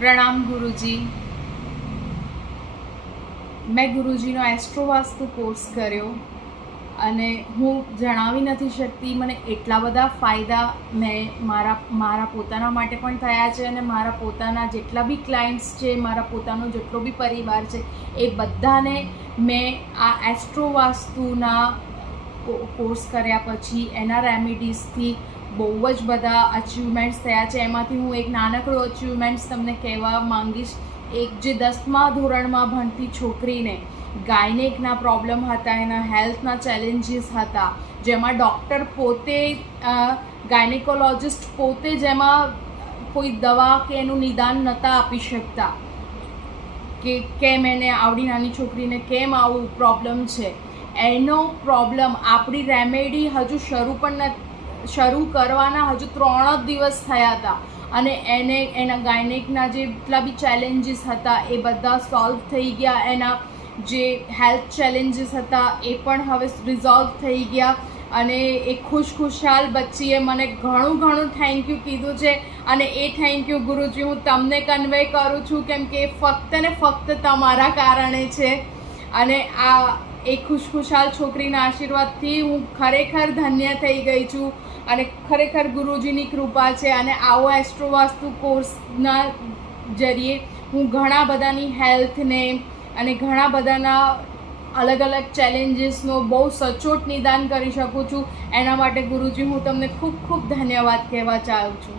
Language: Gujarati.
પ્રણામ ગુરુજી। મેં ગુરુજીનો એસ્ટ્રોવાસ્તુ કોર્સ કર્યો અને હું જણાવી નથી શકતી મને એટલા બધા ફાયદા મેં મારા પોતાના માટે પણ થયા છે અને મારા પોતાના જેટલા બી ક્લાયન્ટ્સ છે, મારા પોતાનો જેટલો બી પરિવાર છે, એ બધાને મેં આ એસ્ટ્રોવાસ્તુના કોર્સ કર્યા પછી એના રેમેડીઝથી બહુ જ બધા અચીવમેન્ટ્સ થયા છે। એમાંથી હું એક નાનકડું અચીવમેન્ટ્સ તમને કહેવા માંગીશ। એક જે 10મા ધોરણમાં ભણતી છોકરીને ગાયનેકના પ્રોબ્લેમ હતા, એના હેલ્થના ચેલેન્જીસ હતા, જેમાં ડૉક્ટર પોતે ગાયનેકોલોજિસ્ટ પોતે જેમાં કોઈ દવા કે એનું નિદાન નહોતા આપી શકતા કે કેમ એને આવડી નાની છોકરીને કેમ આવું પ્રોબ્લેમ છે, એનો પ્રોબ્લેમ આપણી રેમેડી હજુ શરૂ કરવાના હજુ 3 જ દિવસ થયા હતા અને એને એના ગાયનેકના જેટલા બી ચેલેન્જીસ હતા એ બધા સોલ્વ થઈ ગયા। એના જે હેલ્થ ચેલેન્જીસ હતા એ પણ હવે રિઝોલ્વ થઈ ગયા અને એ ખુશખુશાલ બચ્ચીએ મને ઘણું થેન્ક યુ કીધું છે અને એ થેન્ક યુ ગુરુજી હું તમને કન્વે કરું છું, કેમ કે ફક્ત ને ફક્ત તમારા કારણે છે અને આ એ ખુશખુશાલ છોકરીના આશીર્વાદથી હું ખરેખર ધન્ય થઈ ગઈ છું અને ખરેખર ગુરુજીની કૃપા છે। અને આવો એસ્ટ્રોવાસ્તુ કોર્સના જરીએ હું ઘણા બધાની હેલ્થને અને ઘણા બધાના અલગ અલગ ચેલેન્જીસનો બહુ સચોટ નિદાન કરી શકું છું। એના માટે ગુરુજી હું તમને ખૂબ ધન્યવાદ કહેવા ચાહું છું।